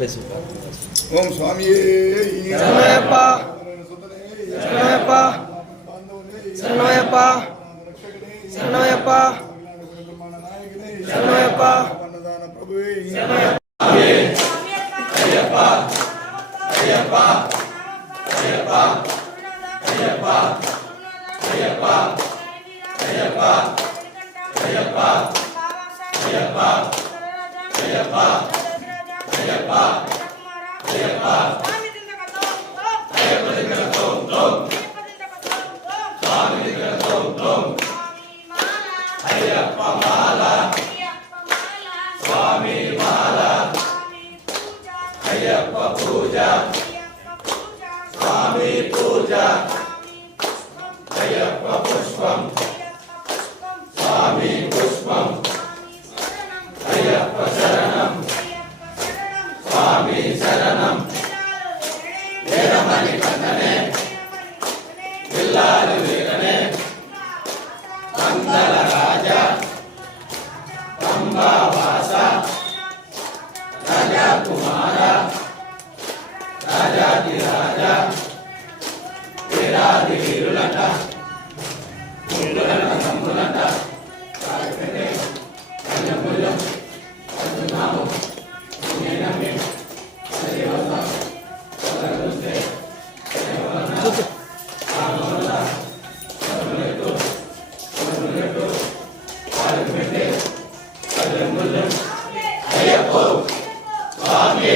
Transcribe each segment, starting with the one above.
ఓం స్వామియే శరణయ్యప్ప శరణయ్యప్ప శరణయ్యప్ప శరణయ్యప్ప శరణయ్యప్ప అన్నదాన ప్రభువే అయ్యప్ప అయ్యప్ప అయ్యప్ప అయ్యప్ప అయ్యప్ప అయ్యప్ప అయ్యప్ప అయ్యప్ప అయ్యప్ప అయ్యప్ప అయ్యప్ప అయ్యప్ప మాల స్వామి మాల అయ్యప్ప పూజ స్వామి పూజ అయ్యప్ప పుష్పం స్వామి పుష్పం అయ్యప్ప శరణం స్వామి శరణం వీరమణి కందనే పిల్లాలి వీరనే వందల రాజా పంబావాస రాజా కుమార రాజాది రాజా వీరాది వీరులట ముళ్ళులట తమ్ములట కన్యముల్యం అర్జునాము నేనమ్మి సరివసం సదరుస్తే అయ్యప్పో స్వామి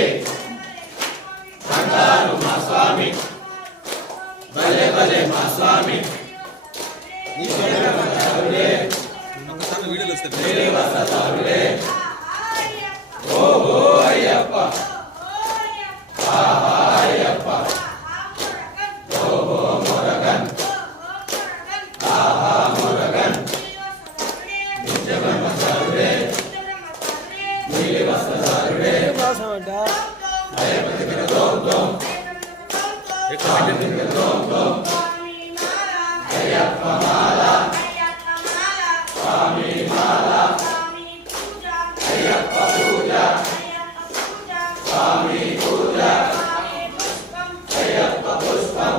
బంగారు మా స్వామి భలే భలే మా స్వామి ఓహో అయ్యప్ప ఆహా అయ్యప్ప ఓహో మురగన్ ఆహా మురగన్ నిత్యబ్రహ్మచారుడే నీలివస్త్రధారుడే అయ్యప్ప దగ్గర దోం దోం అయ్యప్ప మాల స్వామి మాల అయ్యప్ప పూజ స్వామి పూజ అయ్యప్ప పుష్పం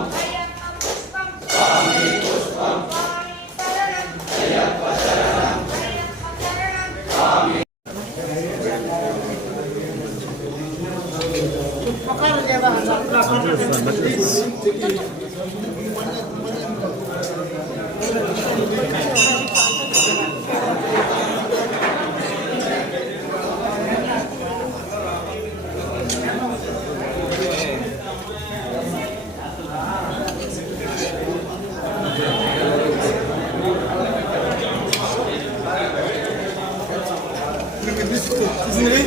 స్వామి పుష్పం అయ్యప్ప శరణం స్వామి తీసుకుని